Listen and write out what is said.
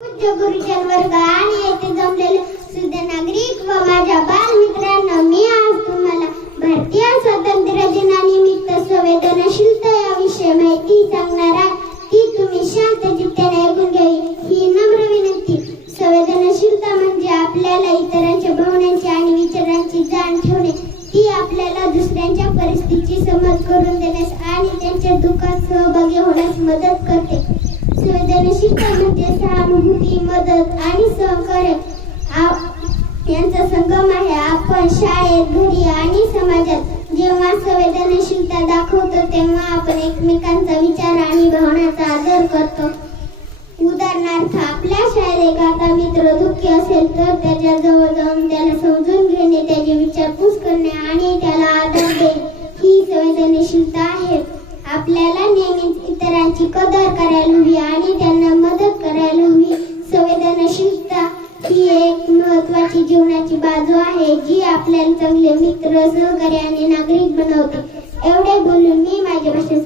पूज्य गुरुजन वर्ग आणि येथे जमलेले. सुद्ध नागरिक व माझ्या बालमित्रांना मी आज तुम्हाला भारतीय स्वातंत्र्य दिनानिमित्त संवेदनशीलता याविषयी माहिती सांगणार आहे. ती तुम्ही शांत चित्ताने ऐकून घ्यावी. ही नम्र विनंती. संवेदनशीलता म्हणजे आपल्याला इतरांच्या भावनांची आणि विचारांची जाण ठेवणे. ती आपल्याला दुसऱ्यांच्या परिस्थितीची समज करून देण्यास आणि त्यांच्या दुःखात सहभागी होण्यास मदत करते. संवेदनशीलता म्हणजे सहानुभूती मदत आणि सहकार्य. यांचा संगम आहे. आपण शाळेत घरी आणि समाजात जेव्हा संवेदनशीलता दाखवतो तेव्हा आपण एकमेकांचा विचार आणि भावनाचा आदर करतो. उदाहरणार्थ आपल्या शाळेत एखादा मित्र दुःखी असेल तर त्याच्याजवळ जाऊन त्याला समजून घेणे त्याची विचारपूस करणे आणि त्याला आदर देणे ही संवेदनशीलता आहे. आपल्याला नेहमीच इतरांची कदर करायला हवी आणि त्यांना मदत जीवनाची बाजू आहे जी आपल्याला चांगले मित्र सहकारी आणि नागरिक बनवते. एवढे बोलून मी माझ्या भाषा